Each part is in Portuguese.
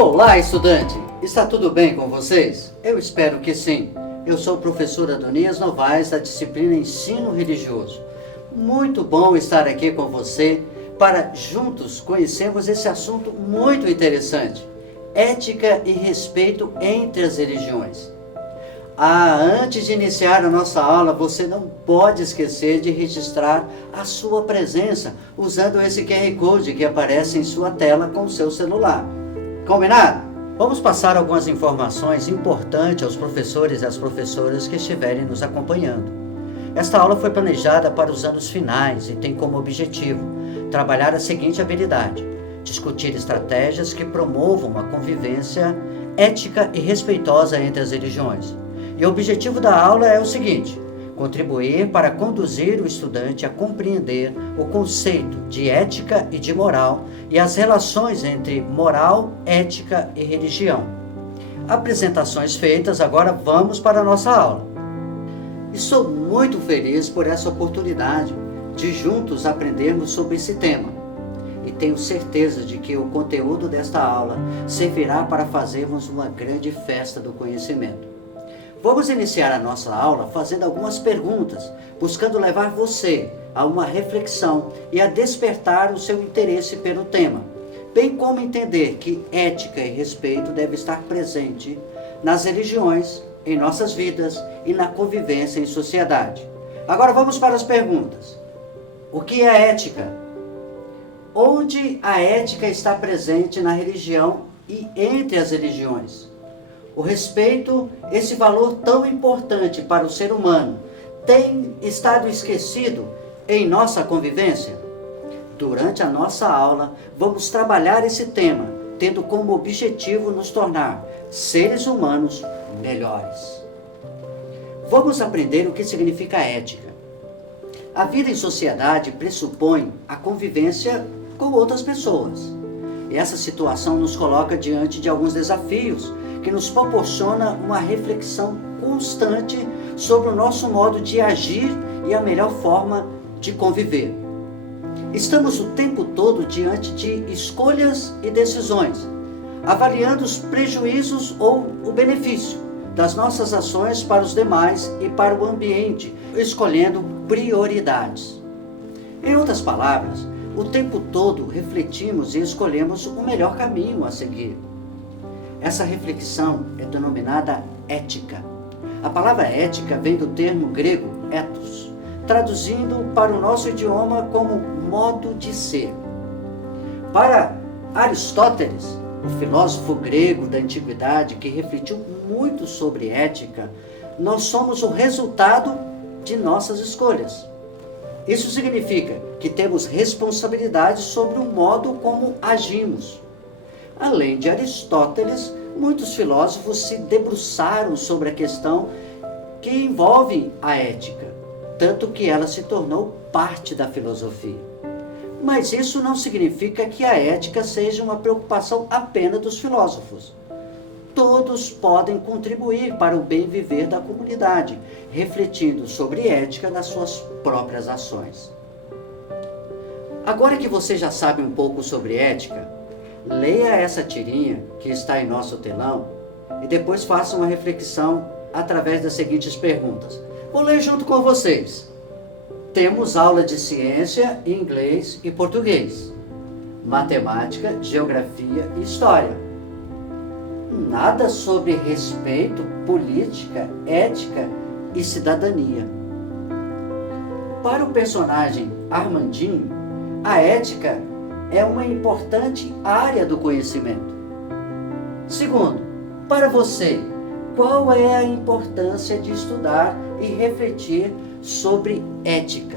Olá, estudante! Está tudo bem com vocês? Eu espero que sim. Eu sou o professor Adonias Novaes, da disciplina Ensino Religioso. Muito bom estar aqui com você para juntos conhecermos esse assunto muito interessante: ética e respeito entre as religiões. Antes de iniciar a nossa aula, você não pode esquecer de registrar a sua presença usando esse QR Code que aparece em sua tela com o seu celular. Combinado? Vamos passar algumas informações importantes aos professores e às professoras que estiverem nos acompanhando. Esta aula foi planejada para os anos finais e tem como objetivo trabalhar a seguinte habilidade: discutir estratégias que promovam uma convivência ética e respeitosa entre as religiões. E o objetivo da aula é o seguinte: contribuir para conduzir o estudante a compreender o conceito de ética e de moral e as relações entre moral, ética e religião. Apresentações feitas, agora vamos para a nossa aula. Estou muito feliz por essa oportunidade de juntos aprendermos sobre esse tema. E tenho certeza de que o conteúdo desta aula servirá para fazermos uma grande festa do conhecimento. Vamos iniciar a nossa aula fazendo algumas perguntas, buscando levar você a uma reflexão e a despertar o seu interesse pelo tema, bem como entender que ética e respeito devem estar presentes nas religiões, em nossas vidas e na convivência em sociedade. Agora vamos para as perguntas. O que é ética? Onde a ética está presente na religião e entre as religiões? O respeito, esse valor tão importante para o ser humano, tem estado esquecido em nossa convivência? Durante a nossa aula, vamos trabalhar esse tema, tendo como objetivo nos tornar seres humanos melhores. Vamos aprender o que significa ética. A vida em sociedade pressupõe a convivência com outras pessoas. E essa situação nos coloca diante de alguns desafios que nos proporciona uma reflexão constante sobre o nosso modo de agir e a melhor forma de conviver. Estamos o tempo todo diante de escolhas e decisões, avaliando os prejuízos ou o benefício das nossas ações para os demais e para o ambiente, escolhendo prioridades. Em outras palavras, o tempo todo refletimos e escolhemos o melhor caminho a seguir. Essa reflexão é denominada ética. A palavra ética vem do termo grego ethos, traduzindo para o nosso idioma como modo de ser. Para Aristóteles, o filósofo grego da antiguidade que refletiu muito sobre ética, nós somos o resultado de nossas escolhas. Isso significa que temos responsabilidade sobre o modo como agimos. Além de Aristóteles, muitos filósofos se debruçaram sobre a questão que envolve a ética, tanto que ela se tornou parte da filosofia. Mas isso não significa que a ética seja uma preocupação apenas dos filósofos. Todos podem contribuir para o bem viver da comunidade, refletindo sobre ética nas suas próprias ações. Agora que você já sabe um pouco sobre ética, leia essa tirinha que está em nosso telão e depois faça uma reflexão através das seguintes perguntas. Vou ler junto com vocês. Temos aula de ciência, inglês e português, matemática, geografia e história. Nada sobre respeito, política, ética e cidadania. Para o personagem Armandinho, a ética é uma importante área do conhecimento. Segundo, para você, qual é a importância de estudar e refletir sobre ética?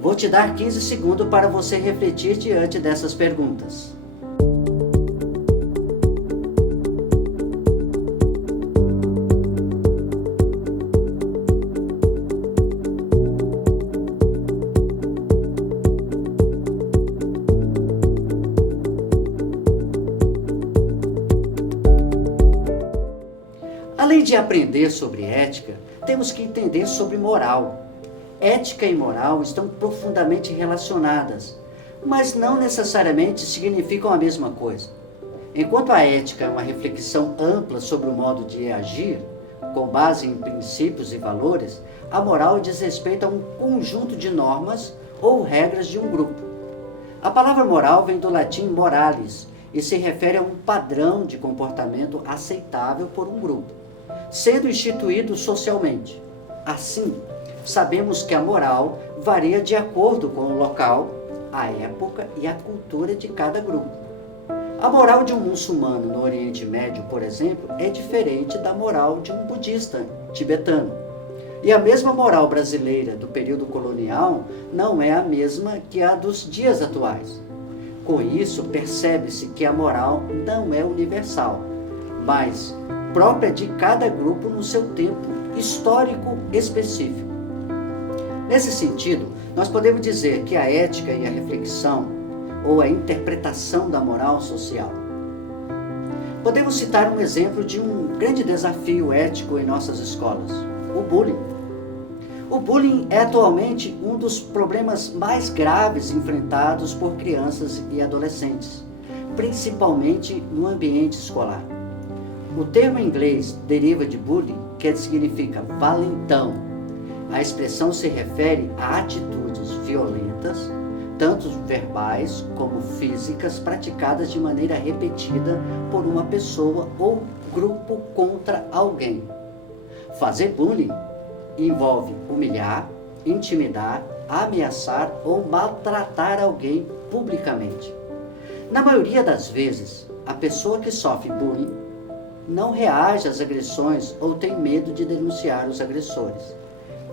Vou te dar 15 segundos para você refletir diante dessas perguntas. Além de aprender sobre ética, temos que entender sobre moral. Ética e moral estão profundamente relacionadas, mas não necessariamente significam a mesma coisa. Enquanto a ética é uma reflexão ampla sobre o modo de agir, com base em princípios e valores, a moral diz respeito a um conjunto de normas ou regras de um grupo. A palavra moral vem do latim moralis e se refere a um padrão de comportamento aceitável por um grupo, sendo instituído socialmente. Assim, sabemos que a moral varia de acordo com o local, a época e a cultura de cada grupo. A moral de um muçulmano no Oriente Médio, por exemplo, é diferente da moral de um budista tibetano. E a mesma moral brasileira do período colonial não é a mesma que a dos dias atuais. Com isso, percebe-se que a moral não é universal, mas própria de cada grupo no seu tempo histórico específico. Nesse sentido, nós podemos dizer que a ética e a reflexão, ou a interpretação da moral social. Podemos citar um exemplo de um grande desafio ético em nossas escolas, o bullying. O bullying é atualmente um dos problemas mais graves enfrentados por crianças e adolescentes, principalmente no ambiente escolar. O termo em inglês deriva de bullying, que significa valentão. A expressão se refere a atitudes violentas, tanto verbais como físicas, praticadas de maneira repetida por uma pessoa ou grupo contra alguém. Fazer bullying envolve humilhar, intimidar, ameaçar ou maltratar alguém publicamente. Na maioria das vezes, a pessoa que sofre bullying não reage às agressões ou tem medo de denunciar os agressores.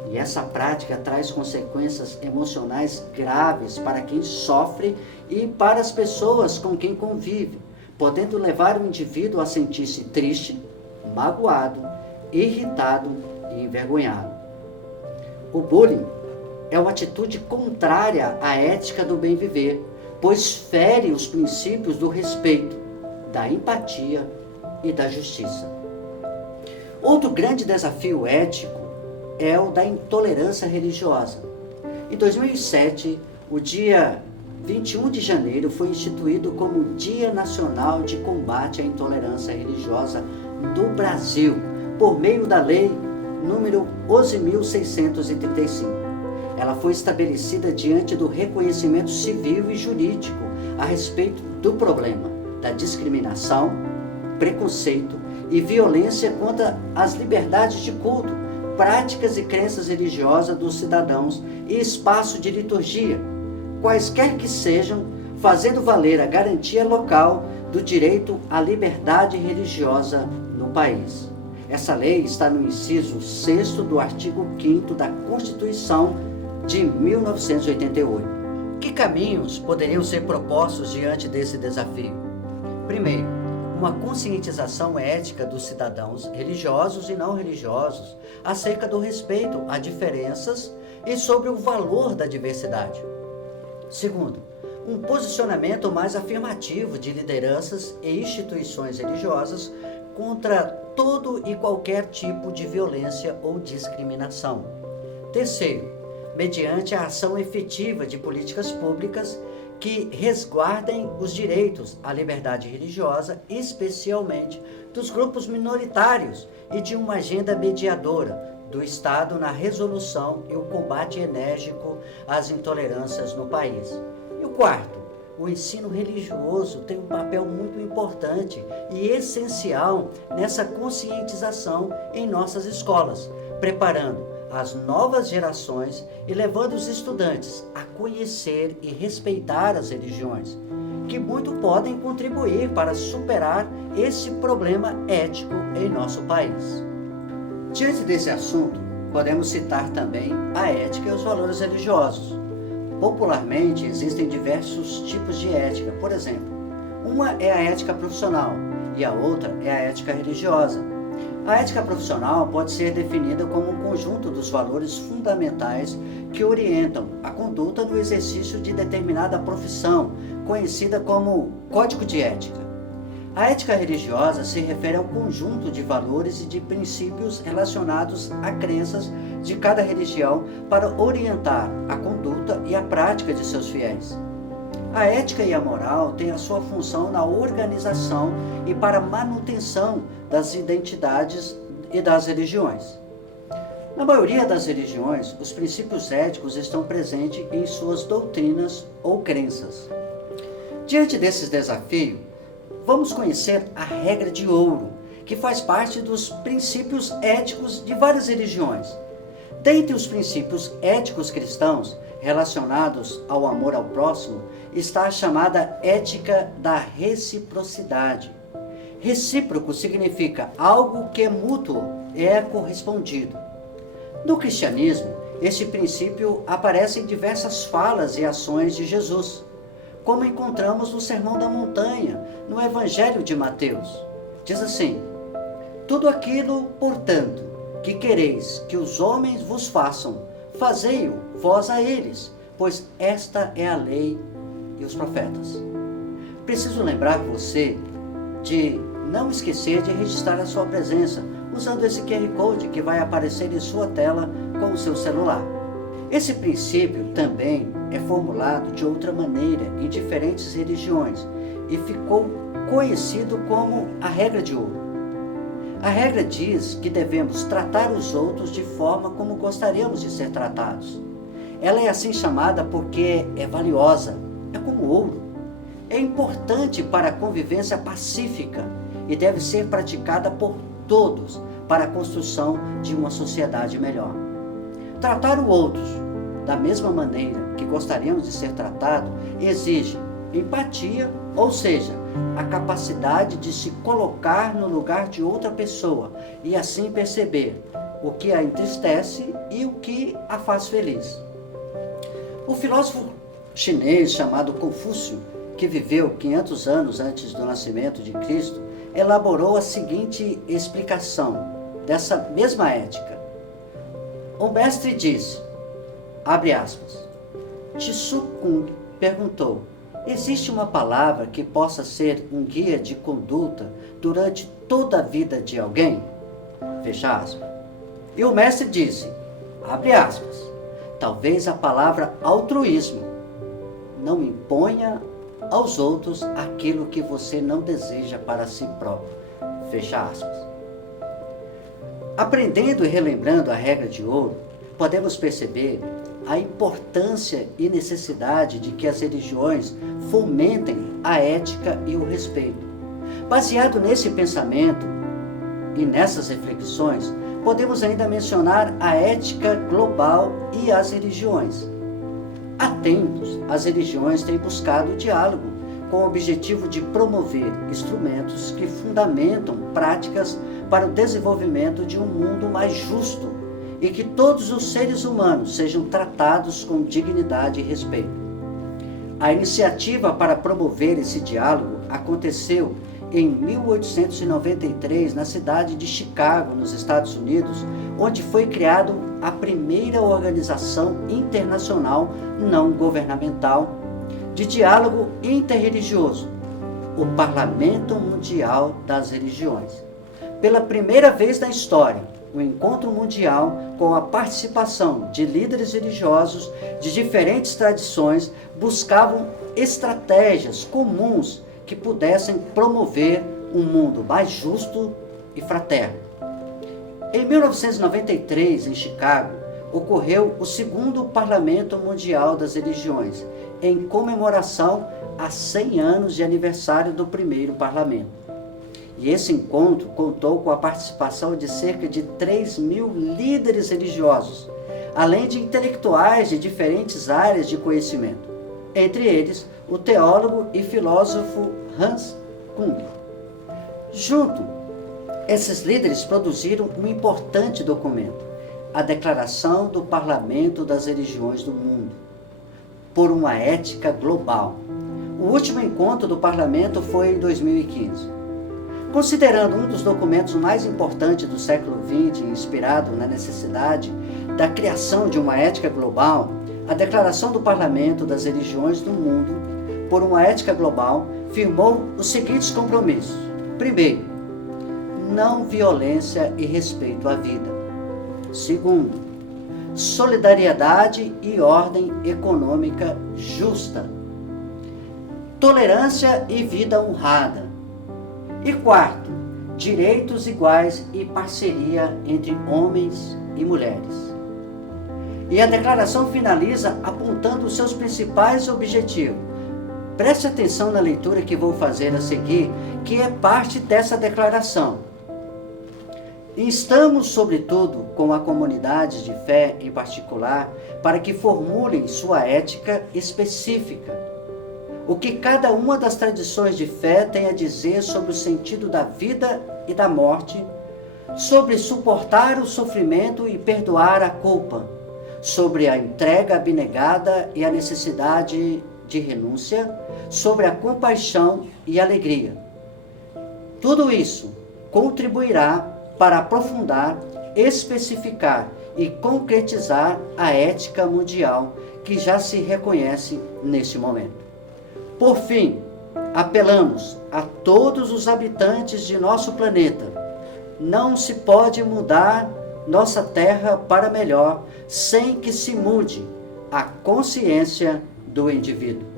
E essa prática traz consequências emocionais graves para quem sofre e para as pessoas com quem convive, podendo levar o indivíduo a sentir-se triste, magoado, irritado e envergonhado. O bullying é uma atitude contrária à ética do bem viver, pois fere os princípios do respeito, da empatia e da justiça. Outro grande desafio ético é o da intolerância religiosa. Em 2007, o dia 21 de janeiro foi instituído como Dia Nacional de Combate à Intolerância Religiosa do Brasil, por meio da Lei número 11.635. Ela foi estabelecida diante do reconhecimento civil e jurídico a respeito do problema da discriminação, preconceito e violência contra as liberdades de culto, práticas e crenças religiosas dos cidadãos e espaço de liturgia, quaisquer que sejam, fazendo valer a garantia local do direito à liberdade religiosa no país. Essa lei está no inciso 6º do artigo 5º da Constituição de 1988. Que caminhos poderiam ser propostos diante desse desafio? Primeiro, uma conscientização ética dos cidadãos religiosos e não religiosos acerca do respeito a diferenças e sobre o valor da diversidade. Segundo, um posicionamento mais afirmativo de lideranças e instituições religiosas contra todo e qualquer tipo de violência ou discriminação. Terceiro, mediante a ação efetiva de políticas públicas que resguardem os direitos à liberdade religiosa, especialmente dos grupos minoritários, e de uma agenda mediadora do Estado na resolução e o combate enérgico às intolerâncias no país. E o quarto, o ensino religioso tem um papel muito importante e essencial nessa conscientização em nossas escolas, preparando as novas gerações e levando os estudantes a conhecer e respeitar as religiões, que muito podem contribuir para superar esse problema ético em nosso país. Diante desse assunto, podemos citar também a ética e os valores religiosos. Popularmente, existem diversos tipos de ética. Por exemplo, uma é a ética profissional e a outra é a ética religiosa. A ética profissional pode ser definida como um conjunto dos valores fundamentais que orientam a conduta no exercício de determinada profissão, conhecida como código de ética. A ética religiosa se refere ao conjunto de valores e de princípios relacionados a crenças de cada religião para orientar a conduta e a prática de seus fiéis. A ética e a moral têm a sua função na organização e para a manutenção das identidades e das religiões. Na maioria das religiões, os princípios éticos estão presentes em suas doutrinas ou crenças. Diante desses desafios, vamos conhecer a regra de ouro, que faz parte dos princípios éticos de várias religiões. Dentre os princípios éticos cristãos relacionados ao amor ao próximo, está a chamada ética da reciprocidade. Recíproco significa algo que é mútuo, é correspondido. No cristianismo, este princípio aparece em diversas falas e ações de Jesus, como encontramos no Sermão da Montanha, no Evangelho de Mateus. Diz assim: tudo aquilo, portanto, que quereis que os homens vos façam, fazei-o vós a eles, pois esta é a lei e os profetas. Preciso lembrar você de não esquecer de registrar a sua presença, usando esse QR Code que vai aparecer em sua tela com o seu celular. Esse princípio também é formulado de outra maneira em diferentes religiões e ficou conhecido como a regra de ouro. A regra diz que devemos tratar os outros de forma como gostaríamos de ser tratados. Ela é assim chamada porque é valiosa, é como ouro. É importante para a convivência pacífica e deve ser praticada por todos para a construção de uma sociedade melhor. Tratar o outro da mesma maneira que gostaríamos de ser tratado exige empatia, ou seja, a capacidade de se colocar no lugar de outra pessoa e assim perceber o que a entristece e o que a faz feliz. O filósofo chinês chamado Confúcio, que viveu 500 anos antes do nascimento de Cristo, elaborou a seguinte explicação dessa mesma ética. O mestre disse, abre aspas, Tzu Kung perguntou, existe uma palavra que possa ser um guia de conduta durante toda a vida de alguém? Fecha aspas. E o mestre disse, abre aspas, talvez a palavra altruísmo. Não imponha aos outros aquilo que você não deseja para si próprio. Fecha aspas. Aprendendo e relembrando a regra de ouro, podemos perceber a importância e necessidade de que as religiões fomentem a ética e o respeito. Baseado nesse pensamento e nessas reflexões, podemos ainda mencionar a ética global e as religiões. Há tempos, as religiões têm buscado o diálogo com o objetivo de promover instrumentos que fundamentam práticas para o desenvolvimento de um mundo mais justo e que todos os seres humanos sejam tratados com dignidade e respeito. A iniciativa para promover esse diálogo aconteceu em 1893 na cidade de Chicago, nos Estados Unidos, onde foi criado a primeira organização internacional não governamental de diálogo interreligioso, o Parlamento Mundial das Religiões. Pela primeira vez na história, o encontro mundial com a participação de líderes religiosos de diferentes tradições buscavam estratégias comuns que pudessem promover um mundo mais justo e fraterno. Em 1993, em Chicago, ocorreu o segundo Parlamento Mundial das Religiões, em comemoração a 100 anos de aniversário do primeiro parlamento. E esse encontro contou com a participação de cerca de 3.000 líderes religiosos, além de intelectuais de diferentes áreas de conhecimento, entre eles o teólogo e filósofo Hans Kung. Junto, esses líderes produziram um importante documento, a Declaração do Parlamento das Religiões do Mundo, por uma ética global. O último encontro do parlamento foi em 2015. Considerando um dos documentos mais importantes do século XX, inspirado na necessidade da criação de uma ética global, a Declaração do Parlamento das Religiões do Mundo, por uma ética global, firmou os seguintes compromissos. Primeiro, não violência e respeito à vida. Segundo, solidariedade e ordem econômica justa. tolerância e vida honrada. E quarto, direitos iguais e parceria entre homens e mulheres. E a declaração finaliza apontando os seus principais objetivos. Preste atenção na leitura que vou fazer a seguir, que é parte dessa declaração. Instamos, sobretudo, com a comunidade de fé em particular, para que formulem sua ética específica. O que cada uma das tradições de fé tem a dizer sobre o sentido da vida e da morte, sobre suportar o sofrimento e perdoar a culpa, sobre a entrega abnegada e a necessidade de renúncia, sobre a compaixão e alegria. Tudo isso contribuirá para aprofundar, especificar e concretizar a ética mundial que já se reconhece neste momento. Por fim, apelamos a todos os habitantes de nosso planeta. Não se pode mudar nossa Terra para melhor sem que se mude a consciência do indivíduo.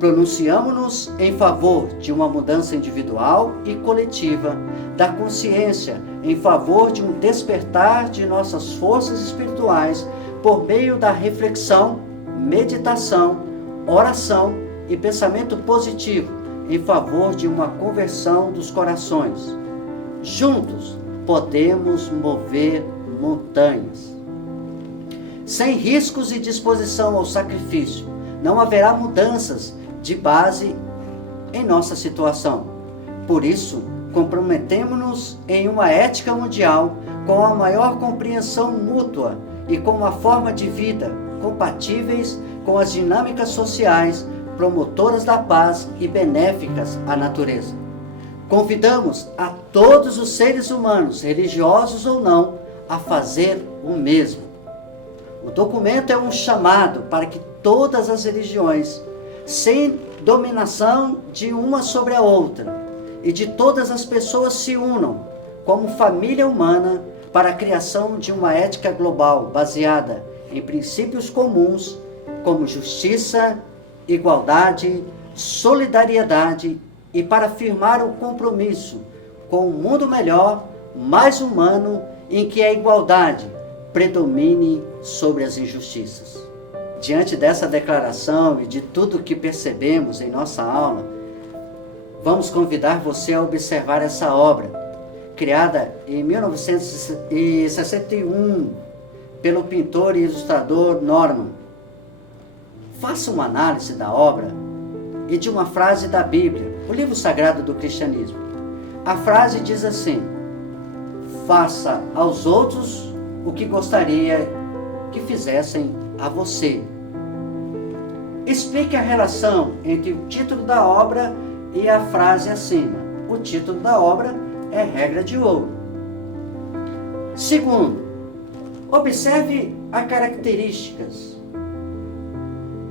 Pronunciamo-nos em favor de uma mudança individual e coletiva da consciência, em favor de um despertar de nossas forças espirituais por meio da reflexão, meditação, oração e pensamento positivo, em favor de uma conversão dos corações. Juntos podemos mover montanhas. Sem riscos e disposição ao sacrifício, não haverá mudanças de base em nossa situação. Por isso, comprometemo-nos em uma ética mundial com a maior compreensão mútua e com uma forma de vida compatíveis com as dinâmicas sociais, promotoras da paz e benéficas à natureza. Convidamos a todos os seres humanos, religiosos ou não, a fazer o mesmo. O documento é um chamado para que todas as religiões, sem dominação de uma sobre a outra, e de todas as pessoas se unam como família humana para a criação de uma ética global baseada em princípios comuns como justiça, igualdade, solidariedade e para afirmar o compromisso com um mundo melhor, mais humano, em que a igualdade predomine sobre as injustiças. Diante dessa declaração e de tudo que percebemos em nossa aula, vamos convidar você a observar essa obra, criada em 1961 pelo pintor e ilustrador Norman. Faça uma análise da obra e de uma frase da Bíblia, o livro sagrado do cristianismo. A frase diz assim: faça aos outros o que gostaria que fizessem a você. Explique a relação entre o título da obra e a frase acima. O título da obra é Regra de Ouro. Segundo, observe as características,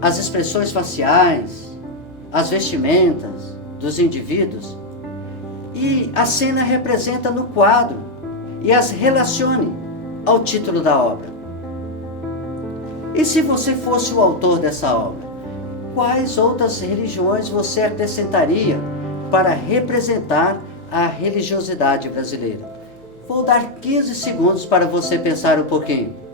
as expressões faciais, as vestimentas dos indivíduos e a cena representa no quadro e as relacione ao título da obra. E se você fosse o autor dessa obra, quais outras religiões você acrescentaria para representar a religiosidade brasileira? Vou dar 15 segundos para você pensar um pouquinho.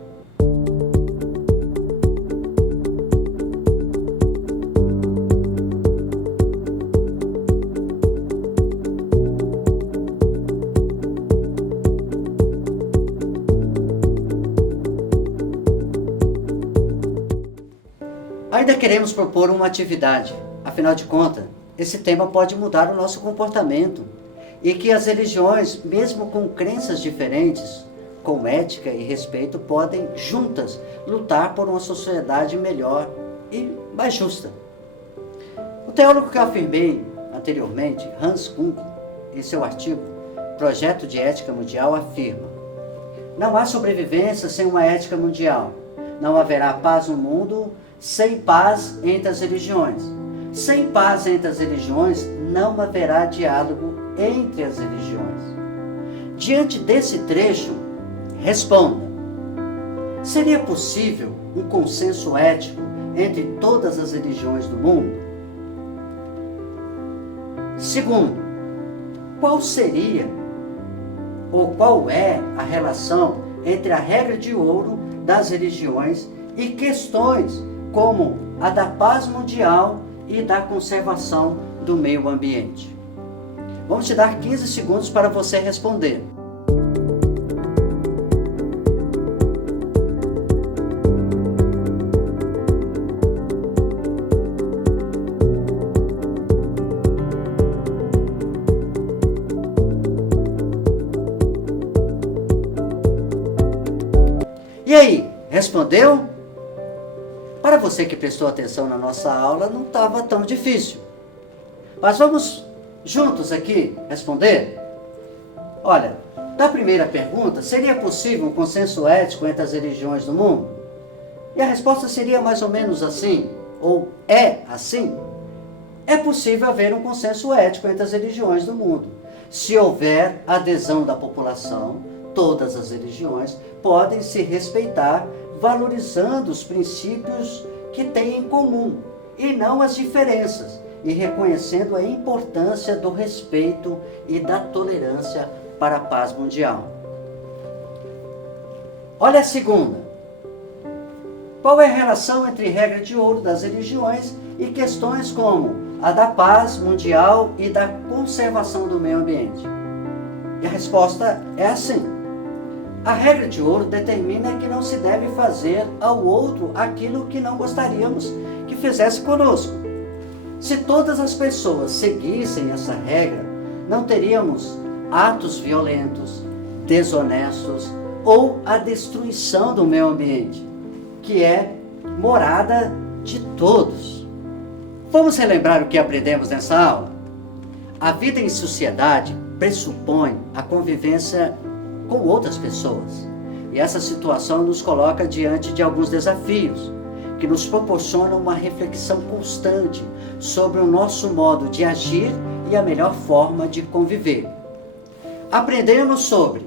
Ainda queremos propor uma atividade. Afinal de contas, esse tema pode mudar o nosso comportamento e que as religiões, mesmo com crenças diferentes, com ética e respeito, podem juntas lutar por uma sociedade melhor e mais justa. O teólogo que eu afirmei anteriormente, Hans Kung, em seu artigo Projeto de Ética Mundial, afirma: não há sobrevivência sem uma ética mundial. Não haverá paz no mundo sem paz entre as religiões. Sem paz entre as religiões, não haverá diálogo entre as religiões. Diante desse trecho, responda: seria possível um consenso ético entre todas as religiões do mundo? Segundo, qual seria ou qual é a relação entre a regra de ouro das religiões e questões como a da paz mundial e da conservação do meio ambiente? Vamos te dar 15 segundos para você responder. E aí, respondeu? Para você que prestou atenção na nossa aula, não estava tão difícil. Mas vamos juntos aqui responder? Olha, da primeira pergunta, seria possível um consenso ético entre as religiões do mundo? E a resposta seria mais ou menos assim, ou é assim? É possível haver um consenso ético entre as religiões do mundo. Se houver adesão da população, todas as religiões podem se respeitar, valorizando os princípios que têm em comum e não as diferenças, e reconhecendo a importância do respeito e da tolerância para a paz mundial. Olha a segunda. Qual é a relação entre regra de ouro das religiões e questões como a da paz mundial e da conservação do meio ambiente? E a resposta é assim. A regra de ouro determina que não se deve fazer ao outro aquilo que não gostaríamos que fizesse conosco. Se todas as pessoas seguissem essa regra, não teríamos atos violentos, desonestos ou a destruição do meio ambiente, que é morada de todos. Vamos relembrar o que aprendemos nessa aula? A vida em sociedade pressupõe a convivência com outras pessoas. E essa situação nos coloca diante de alguns desafios, que nos proporcionam uma reflexão constante sobre o nosso modo de agir e a melhor forma de conviver. Aprendemos sobre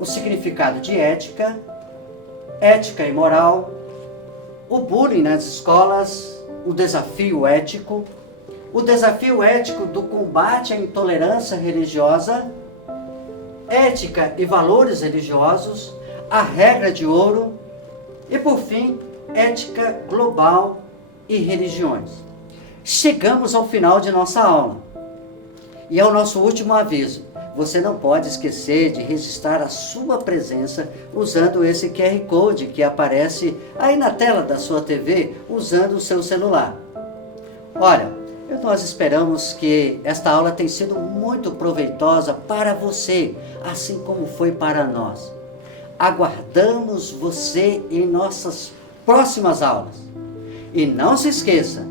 o significado de ética, ética e moral, o bullying nas escolas, o desafio ético do combate à intolerância religiosa, ética e valores religiosos, a regra de ouro e, por fim, ética global e religiões. Chegamos ao final de nossa aula. E é o nosso último aviso. Você não pode esquecer de registrar a sua presença usando esse QR Code que aparece aí na tela da sua TV usando o seu celular. Olha, nós esperamos que esta aula tenha sido muito proveitosa para você, assim como foi para nós. Aguardamos você em nossas próximas aulas. E não se esqueça,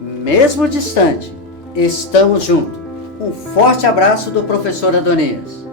mesmo distante, estamos juntos. Um forte abraço do professor Adonias.